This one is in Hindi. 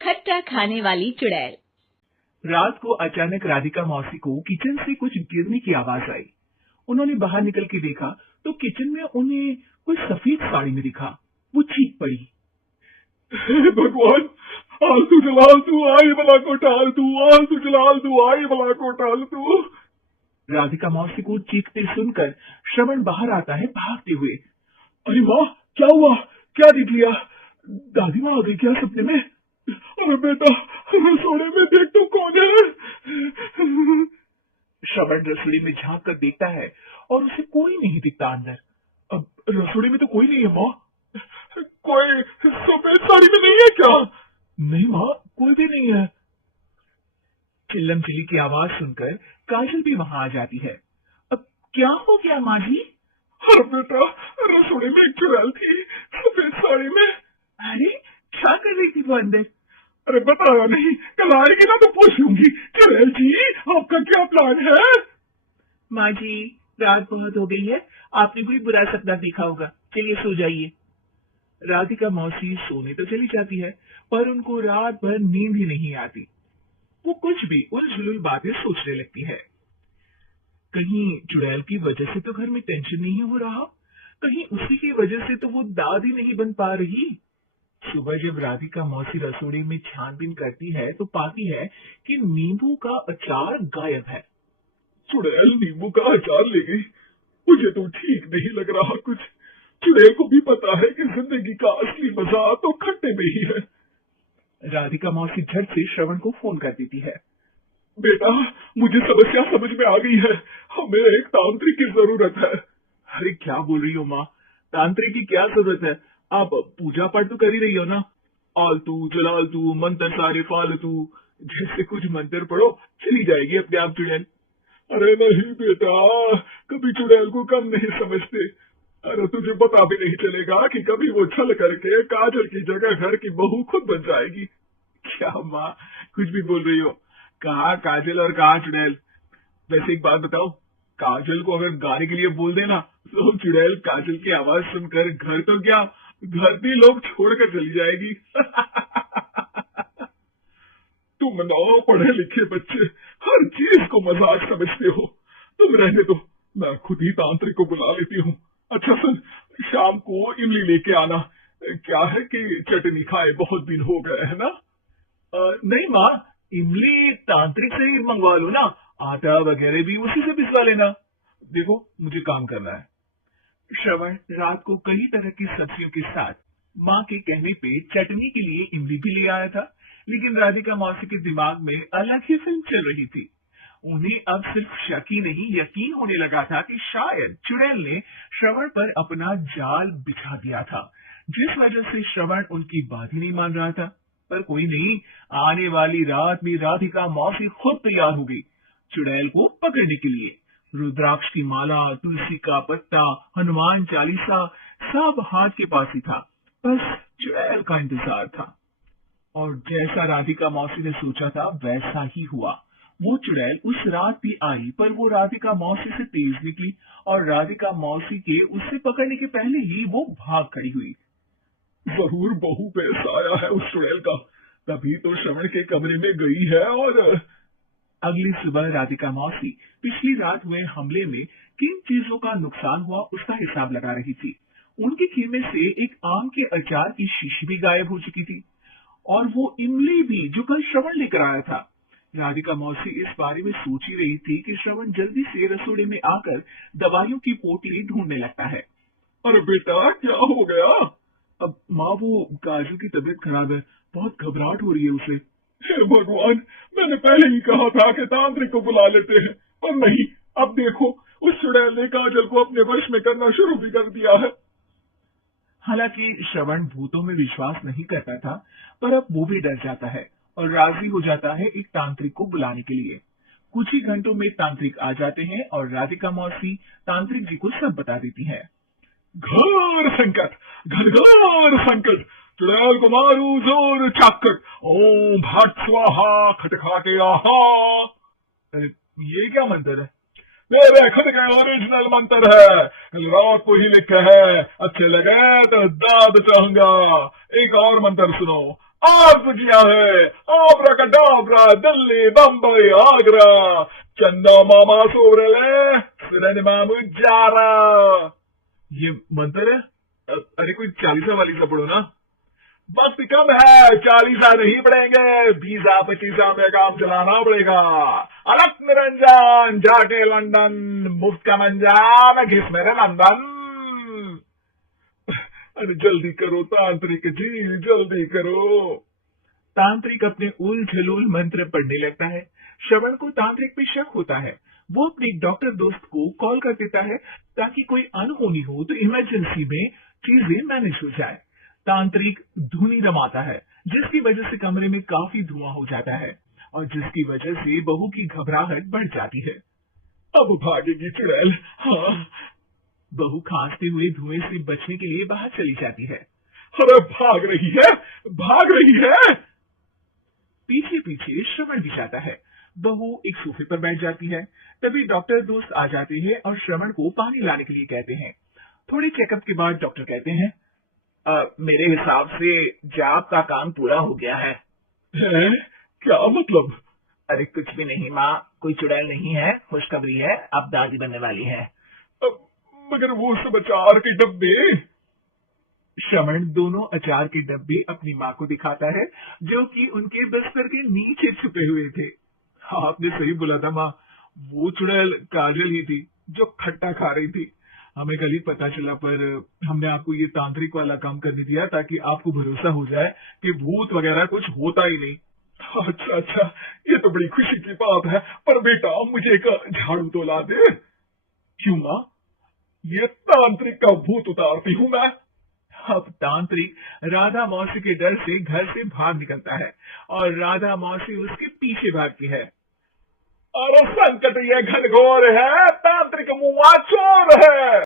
खट्टा खाने वाली चुड़ैल। रात को अचानक राधिका मौसी को किचन से कुछ गिरने की आवाज आई। उन्होंने बाहर निकल के देखा तो किचन में उन्हें कोई सफेद साड़ी में दिखा। वो चीख पड़ी, हे भगवान, आलतू जलाल तू आई बला को टाल तू, आलतू जलाल तू आई बला को टाल तू। राधिका मौसी को चीखते सुनकर श्रवण बाहर आता है भागते हुए। अरे माँ, क्या हुआ? क्या देख लिया? दादी माँ आ गई क्या सपने में? अरे बेटा, रसोड़े में देख तो कौन है? श्रवण रसोई में झांक कर देखता है और उसे कोई नहीं दिखता अंदर। अब रसोड़े में तो कोई नहीं है माँ। कोई सफेद साड़ी में नहीं है क्या? नहीं माँ, कोई भी नहीं है। चिल्लम चिल्ली की आवाज सुनकर काजल भी वहां आ जाती है। अब क्या हो गया माँ जी? अरे बेटा, रसोड़े में एक चुड़ैल थी सफेद साड़ी में। अरे क्या कर रही थी वो अंदर? अरे बताया नहीं, कल आएगी ना तो पूछूंगी। चुड़ैल जी, आपका क्या प्लान है? माँ जी, रात बहुत हो गई है, आपने कोई बुरा सपना देखा होगा, चलिए सो जाइए। राधिका मौसी सोने तो चली जाती है पर उनको रात भर नींद ही नहीं आती। वो कुछ भी उलझुल बातें सोचने लगती है। कहीं चुड़ैल की वजह से तो घर में टेंशन नहीं हो रहा, कहीं उसी की वजह से तो वो दादी नहीं बन पा रही। सुबह जब राधिका मौसी रसोई में छानबीन करती है तो पाती है कि नींबू का अचार गायब है। चुड़ैल नींबू का अचार ले गई? मुझे तो ठीक नहीं लग रहा कुछ। चुड़ैल को भी पता है कि जिंदगी का असली मजा तो खट्टे में ही है। राधिका मौसी झट से श्रवण को फोन कर देती है। बेटा, मुझे समस्या समझ में आ गई है। हमें एक तांत्रिक की जरूरत है। अरे क्या बोल रही हो माँ, तांत्रिक की क्या जरूरत है? आप पूजा पाठ तो कर ही रही हो ना। आलतू जलालतू मंत्र सारे फालतू जैसे कुछ मंत्र पढ़ो, चली जाएगी अपने आप चुड़ैल। अरे नहीं बेटा, कभी चुड़ैल को कम नहीं समझते। अरे तुझे पता भी नहीं चलेगा कि कभी वो छल करके काजल की जगह घर की बहू खुद बन जाएगी। क्या माँ, कुछ भी बोल रही हो? कहाँ काजल और कहाँ चुड़ैल? वैसे एक बात बताओ, काजल को अगर गाने के लिए बोल देना तो चुड़ैल काजल की आवाज सुनकर घर तो क्या, घर भी लोग छोड़कर चली जाएगी। तुम ना पढ़े लिखे बच्चे हर चीज को मजाक समझते हो। तुम रहने दो, मैं खुद ही तांत्रिक को बुला लेती हूँ। अच्छा सुन, शाम को इमली लेके आना। क्या है कि चटनी खाए बहुत दिन हो गए है ना? नहीं माँ, इमली तांत्रिक से ही मंगवा लो ना, आटा वगैरह भी उसी से पिसवा लेना। देखो मुझे काम करना है। श्रवण रात को कई तरह की सब्जियों के साथ माँ के कहने पे चटनी के लिए इमली भी ले आया था, लेकिन राधिका मौसी के दिमाग में अलग ही फिल्म चल रही थी। उन्हें अब सिर्फ शक ही नहीं यकीन होने लगा था कि शायद चुड़ैल ने श्रवण पर अपना जाल बिछा दिया था, जिस वजह से श्रवण उनकी बात ही नहीं मान रहा था। पर कोई नहीं, आने वाली रात में राधिका मौसी खुद तैयार हो गई चुड़ैल को पकड़ने के लिए। रुद्राक्ष की माला, तुलसी का पत्ता, हनुमान चालीसा सब हाथ के पास ही था, बस चुड़ैल का इंतजार था। और जैसा राधिका मौसी ने सोचा था वैसा ही हुआ। वो चुड़ैल उस रात भी आई, पर वो राधिका मौसी से तेज निकली और राधिका मौसी के उससे पकड़ने के पहले ही वो भाग खड़ी हुई। जरूर बहू पे साया है उस चुड़ैल का, तभी तो श्रवण के कमरे में गई है। और अगली सुबह राधिका मौसी पिछली रात हुए हमले में किन चीजों का नुकसान हुआ उसका हिसाब लगा रही थी। उनके खेमे से एक आम के अचार की शीशी भी गायब हो चुकी थी और वो इमली भी जो कल श्रवण लेकर आया था। राधिका मौसी इस बारे में सोच ही रही थी कि श्रवण जल्दी से रसोड़े में आकर दवाइयों की पोटली ढूंढने लगता है। अरे बेटा, क्या हो गया? अब माँ, वो काजू की तबीयत खराब है, बहुत घबराहट हो रही है उसे। हे भगवान, मैंने पहले ही कहा था कि तांत्रिक को बुला लेते हैं, पर नहीं। अब देखो, उस चुड़ैल ने काजल को अपने वश में करना शुरू भी कर दिया है। हालांकि श्रवण भूतों में विश्वास नहीं करता था, पर अब वो भी डर जाता है और राजी हो जाता है एक तांत्रिक को बुलाने के लिए। कुछ ही घंटों में तांत्रिक आ जाते हैं और राधिका मौसी तांत्रिक जी को सब बता देती है। घोर संकट, घनघोर संकट, चुड़ैल को मारू जोर चाकट, ओम भट स्वाहा खटखाटे आहा। अरे ये क्या मंत्र है? मेरे खुद का ओरिजिनल मंत्र है, कल रात को ही लिखा है। अच्छे लगे तो दाद चाहूंगा। एक और मंत्र सुनो, आज दुनिया है, आब्राकडाब्रा, दिल्ली, बम्बई, आगरा, चंदा मामा सोबरले, सिनेमा मुजारा। ये मंत्र है? अरे कोई 40 वाली सा पढ़ो ना। वक्त कम है, 40 नहीं पड़ेंगे, 20-25 में काम चलाना पड़ेगा। अलग निरंजन जाके लंदन, मुफ्त का मंजान घिस मेरे लंदन। अरे जल्दी करो तांत्रिक जी, जल्दी करो। तांत्रिक अपने उल झलूल मंत्र पढ़ने लगता है। श्रवण को तांत्रिक पे शक होता है। वो अपने एक डॉक्टर दोस्त को कॉल कर देता है ताकि कोई अनहोनी हो तो इमरजेंसी में चीजें मैनेज हो जाए। तांत्रिक धुनी रमाता है जिसकी वजह से कमरे में काफी धुआं हो जाता है और जिसकी वजह से बहू की घबराहट बढ़ जाती है। अब भागेगी चुड़ैल। हाँ, बहू खांसते हुए धुएं से बचने के लिए बाहर चली जाती है। अरे भाग रही है, भाग रही है। पीछे पीछे श्रवण भी जाता है। बहू एक सोफे पर बैठ जाती है। तभी डॉक्टर दोस्त आ जाते हैं और श्रवण को पानी लाने के लिए कहते हैं। थोड़े चेकअप के बाद डॉक्टर कहते हैं, मेरे हिसाब से जाप का काम पूरा हो गया है। क्या मतलब? अरे कुछ भी नहीं माँ, कोई चुड़ैल नहीं है, खुशखबरी है, अब दादी बनने वाली है। मगर वो सब अचार के डब्बे। श्रवण दोनों अचार के डब्बे अपनी माँ को दिखाता है जो कि उनके बिस्तर के नीचे छुपे हुए थे। आपने सही बोला था माँ, वो चुड़ैल काजल ही थी जो खट्टा खा रही थी। हमें कल ही पता चला, पर हमने आपको ये तांत्रिक वाला काम करने दिया ताकि आपको भरोसा हो जाए कि भूत वगैरह कुछ होता ही नहीं। अच्छा अच्छा, ये तो बड़ी खुशी की बात है। पर बेटा मुझे एक झाड़ू तो ला दे। क्यों माँ? ये तांत्रिक का भूत उतारती हूँ मैं। अब तांत्रिक राधा मौसी के डर से घर से भाग निकलता है और राधा मौसी उसके पीछे भागती है। अरे संकट ये घनघोर है, तांत्रिक मुआ चोर है।